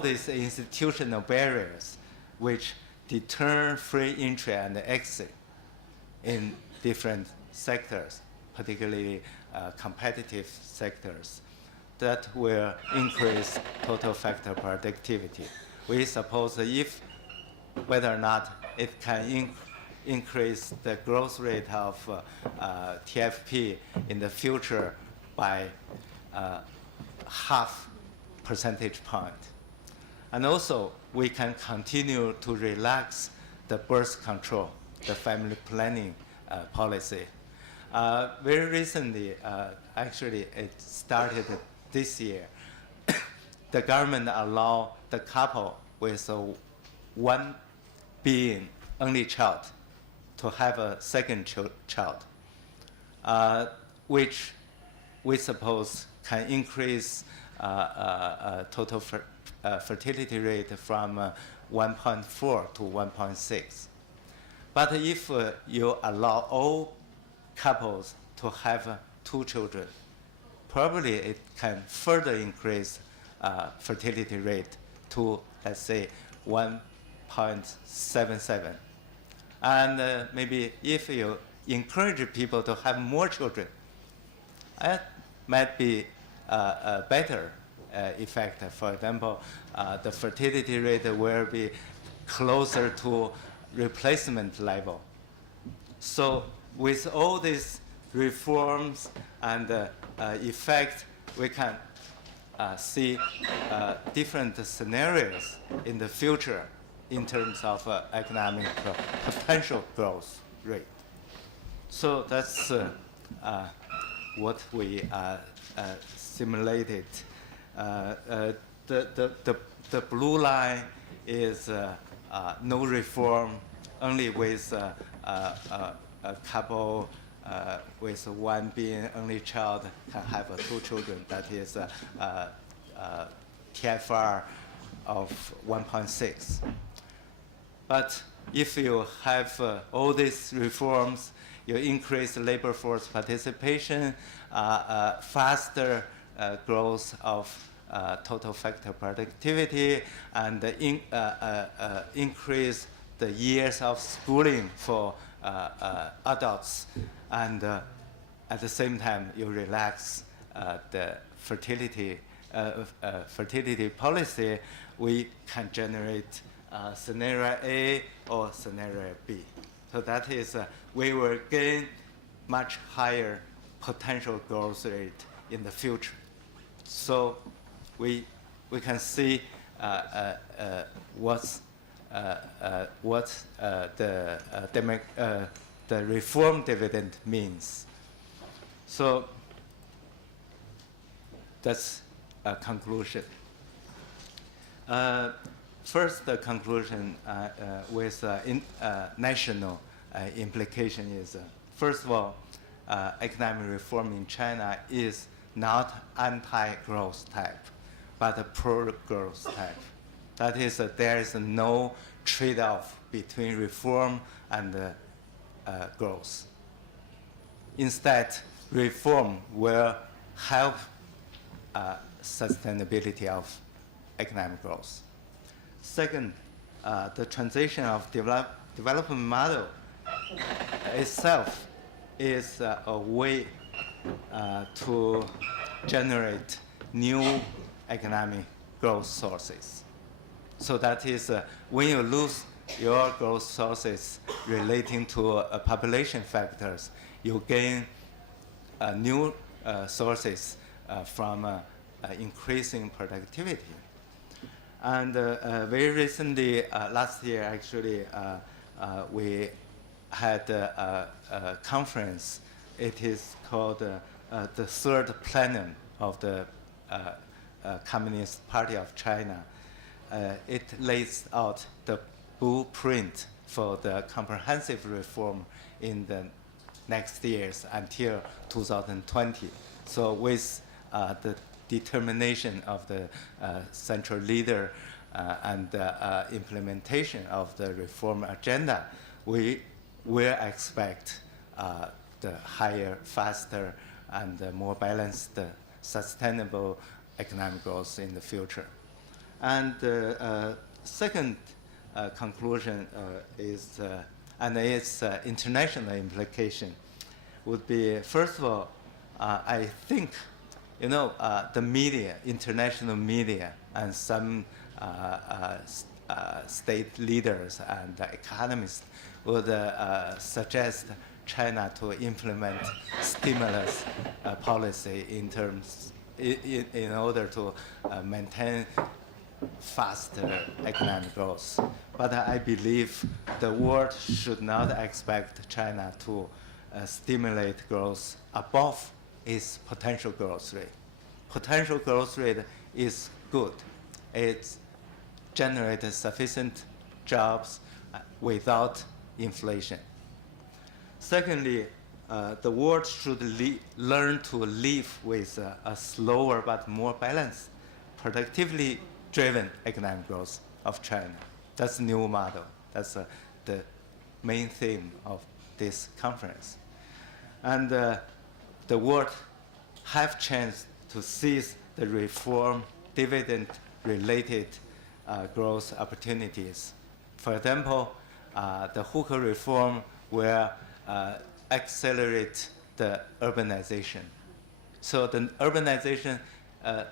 these institutional barriers which deter free entry and exit in different sectors, particularly competitive sectors, that will increase total factor productivity. We suppose if whether or not it can increase the growth rate of TFP in the future by half percentage point. And also, we can continue to relax the birth control, the family planning policy. Very recently, actually it started this year, the government allowed the couple with one being only child to have a second child, which we suppose can increase total fertility rate from 1.4 to 1.6. But if you allow all couples to have 2 children, probably it can further increase fertility rate to, let's say, 1.77. And maybe if you encourage people to have more children, that might be a better effect. For example, the fertility rate will be closer to replacement level. So with all these reforms and effect, we can see different scenarios in the future in terms of economic potential growth rate. So that's what we simulated. The blue line is no reform, only with a couple with one being only child can have 2 children. That is TFR of 1.6. But if you have all these reforms, you increase labor force participation, faster growth of total factor productivity, and increase the years of schooling for adults, and at the same time you relax the fertility policy, we can generate scenario A or scenario B. So that is, we will gain much higher potential growth rate in the future. So we can see what the reform dividend means. So that's a conclusion. First, the conclusion with national implication is, first of all, economic reform in China is not anti-growth type, but a pro-growth type. That is, there is no trade-off between reform and growth. Instead, reform will help sustainability of economic growth. Second, the transition of development model itself is a way to generate new economic growth sources. So that is, when you lose your growth sources relating to population factors, you gain new sources from increasing productivity. And very recently, last year actually, we had a conference. It is called the third plenum of the Communist Party of China. It lays out the blueprint for the comprehensive reform in the next years until 2020. So with the determination of the central leader and the implementation of the reform agenda, we will expect the higher, faster, and more balanced, sustainable economic growth in the future. And second conclusion is, and its international implication, would be, first of all, I think, the media, international media, and some state leaders and economists would suggest China to implement stimulus policy in order to maintain faster economic growth. But I believe the world should not expect China to stimulate growth above its potential growth rate. Potential growth rate is good. It generates sufficient jobs without inflation. Secondly, the world should learn to live with a slower but more balanced, productively driven economic growth of China. That's the new model. That's the main theme of this conference. And the world have chance to seize the reform dividend-related growth opportunities. For example, the hooker reform will accelerate the urbanization. So the urbanization,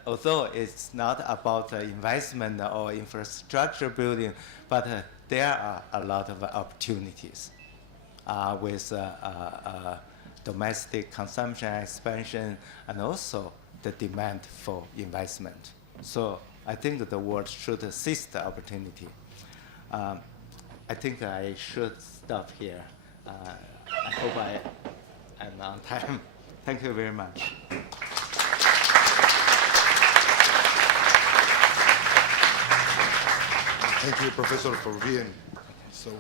although it's not about investment or infrastructure building, but there are a lot of opportunities with domestic consumption expansion and also the demand for investment. So I think that the world should seize the opportunity. I think I should stop here. I hope I'm on time. Thank you very much. Thank you, Professor, for being so